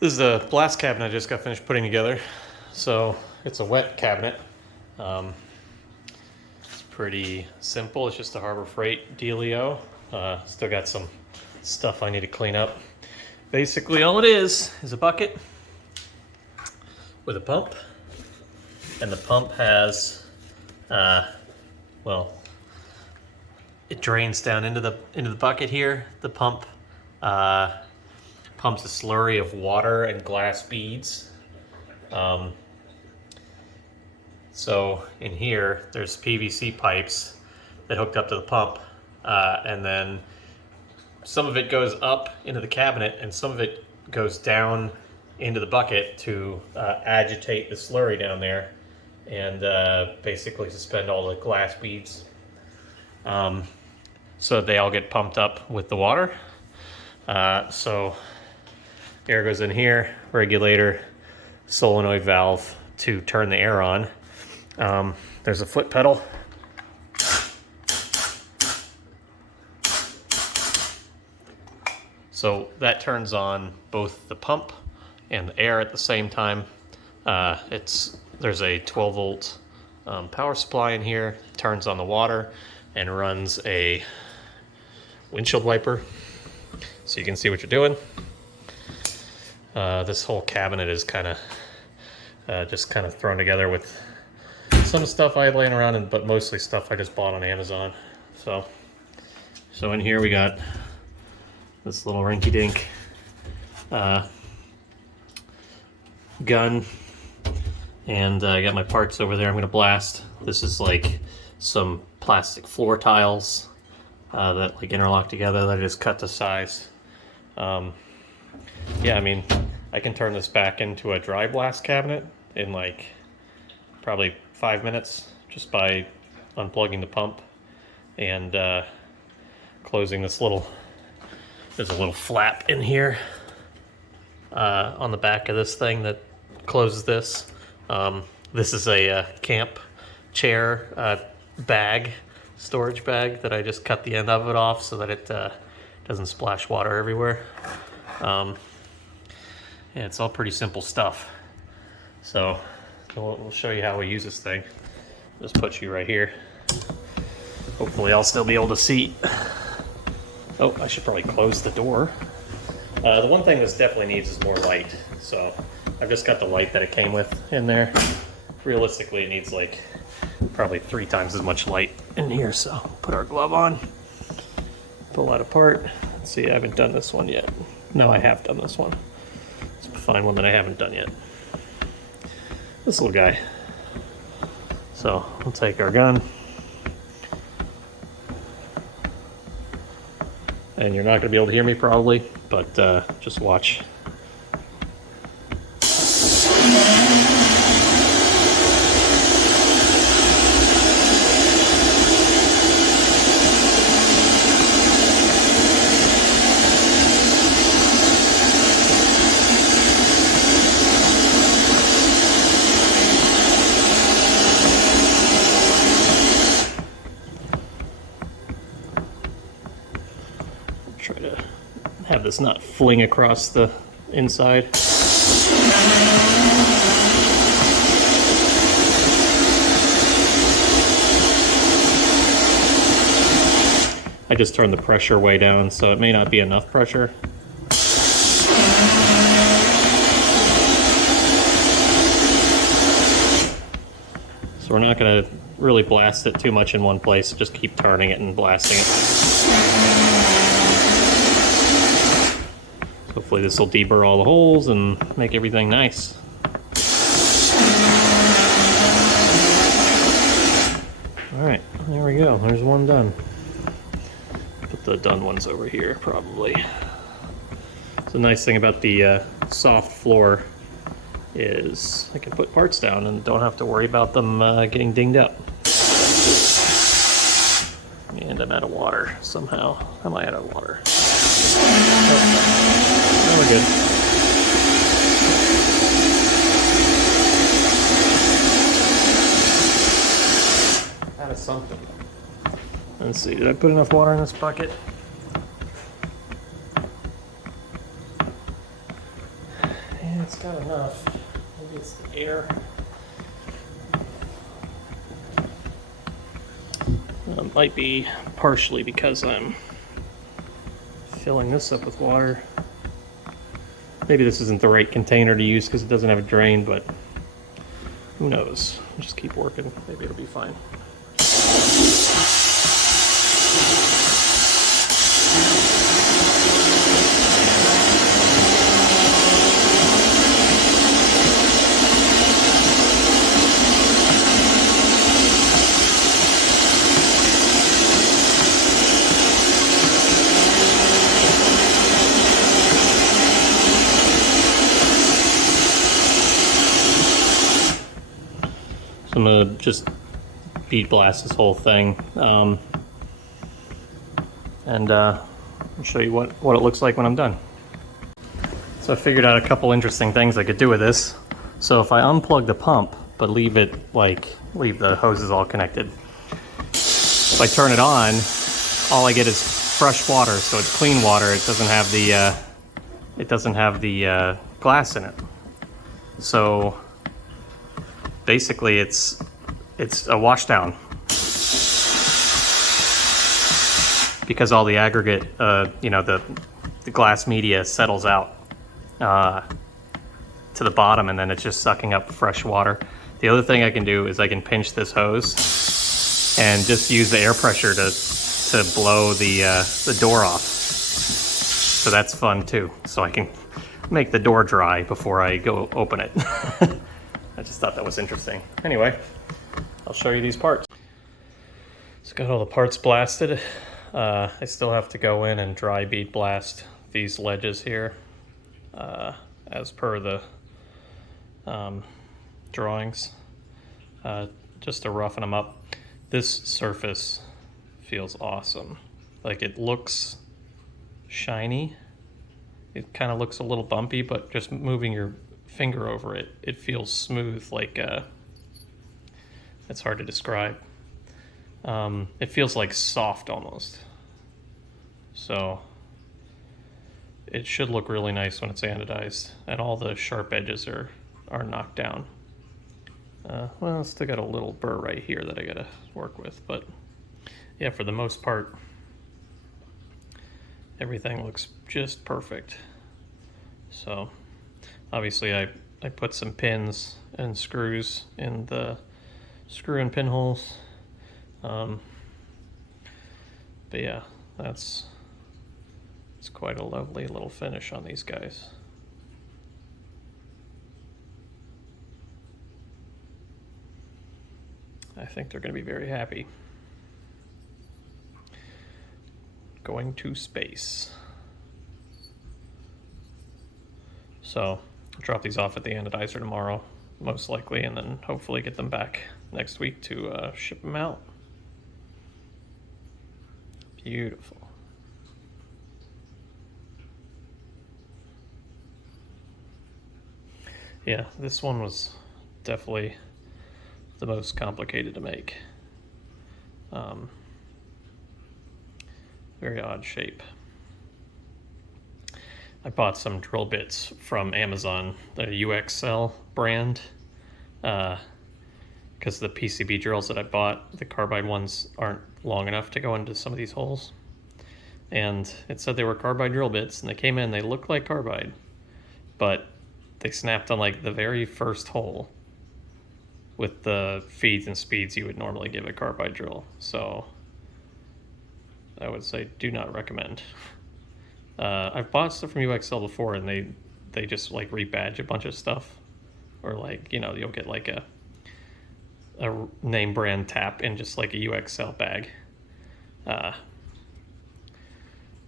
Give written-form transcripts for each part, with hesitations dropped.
This is the blast cabinet I just got finished putting together. So it's a wet cabinet. It's pretty simple. It's just a Harbor Freight dealio. Still got some stuff I need to clean up. Basically all it is a bucket with a pump. And the pump has, well, it drains down into the bucket here. The pump pumps a slurry of water and glass beads. So in here, there's PVC pipes that hooked up to the pump, and then some of it goes up into the cabinet and some of it goes down into the bucket to agitate the slurry down there and basically suspend all the glass beads. So they all get pumped up with the water. So air goes in here, regulator, solenoid valve to turn the air on. There's a foot pedal. So that turns on both the pump and the air at the same time. There's a 12 volt power supply in here, turns on the water and runs a windshield wiper so you can see what you're doing. This whole cabinet is just kind of thrown together with some stuff I had laying around, but mostly stuff I just bought on Amazon. So in here we got this little rinky-dink gun, and I got my parts over there I'm gonna blast. This is like some plastic floor tiles that like interlock together that I just cut to size. Yeah, I mean, I can turn this back into a dry blast cabinet in like probably 5 minutes just by unplugging the pump and closing this there's a little flap in here on the back of this thing that closes this. This is a camp chair storage bag that I just cut the end of it off so that it doesn't splash water everywhere. Yeah, it's all pretty simple stuff. So we'll show you how we use this thing. Just put you right here. Hopefully I'll still be able to see. Oh, I should probably close the door. The one thing this definitely needs is more light. So I've just got the light that it came with in there. Realistically, it needs like probably 3 times as much light in here. So put our glove on, pull that apart. Let's see, I haven't done this one yet. No, I have done this one. Let's find one that I haven't done yet. This little guy. So we'll take our gun. And you're not going to be able to hear me probably, but just watch. Try to have this not fling across the inside. I just turned the pressure way down, so it may not be enough pressure. So we're not going to really blast it too much in one place, just keep turning it and blasting it. Hopefully this will deburr all the holes and make everything nice. Alright, there we go. There's one done. Put the done ones over here, probably. So the nice thing about the soft floor is I can put parts down and don't have to worry about them getting dinged up. And I'm out of water somehow. How am I out of water? Oh, we're good. Out of something. Let's see, did I put enough water in this bucket? it's got enough. Maybe it's the air. It might be partially because I'm filling this up with water. Maybe this isn't the right container to use because it doesn't have a drain, but who knows? I'll just keep working. Maybe it'll be fine. So I'm gonna just bead blast this whole thing, and I'll show you what it looks like when I'm done. So I figured out a couple interesting things I could do with this. So if I unplug the pump, but leave the hoses all connected, if I turn it on, all I get is fresh water, so it's clean water. It doesn't have the glass in it. So basically it's a wash down because all the aggregate, the glass media settles out to the bottom, and then it's just sucking up fresh water. The other thing I can do is I can pinch this hose and just use the air pressure to blow the door off. So that's fun too. So I can make the door dry before I go open it. I just thought that was interesting. Anyway, I'll show you these parts. So got all the parts blasted. I still have to go in and dry bead blast these ledges here as per the drawings, just to roughen them up. This surface feels awesome. Like, it looks shiny. It kind of looks a little bumpy, but just moving your finger over it, it feels smooth. Like it's hard to describe. It feels like soft almost. So it should look really nice when it's anodized, and all the sharp edges are knocked down. Well, still got a little burr right here that I gotta work with, but yeah, for the most part, everything looks just perfect. So obviously I put some pins and screws in the screw and pin holes. But yeah, it's quite a lovely little finish on these guys. I think they're going to be very happy. Going to space. So I'll drop these off at the anodizer tomorrow, most likely, and then hopefully get them back next week to ship them out. Beautiful. Yeah, this one was definitely the most complicated to make. Very odd shape. I bought some drill bits from Amazon, the UXL brand, because the PCB drills that I bought, the carbide ones, aren't long enough to go into some of these holes. And it said they were carbide drill bits, and they came in, they looked like carbide, but they snapped on like the very first hole with the feeds and speeds you would normally give a carbide drill. So I would say do not recommend. I've bought stuff from UXL before, and they just like rebadge a bunch of stuff, or like, you know, you'll get like a name brand tap in just like a UXL bag.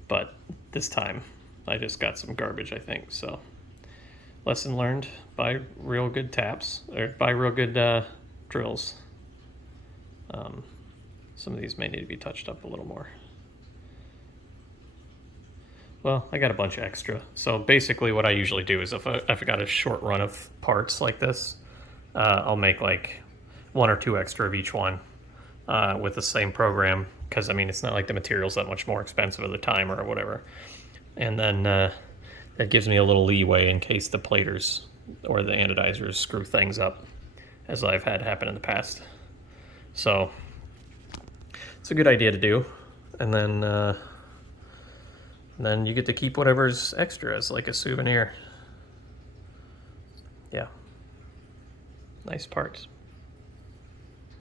But this time I just got some garbage, I think. So lesson learned: buy real good taps, or buy real good drills. Some of these may need to be touched up a little more. Well, I got a bunch of extra. So basically what I usually do is if I got a short run of parts like this, I'll make like 1 or 2 extra of each one with the same program, because I mean, it's not like the material's that much more expensive at the time or whatever. And then It gives me a little leeway in case the platers or the anodizers screw things up, as I've had happen in the past. So it's a good idea to do, and then you get to keep whatever's extra as like a souvenir. Yeah, nice parts.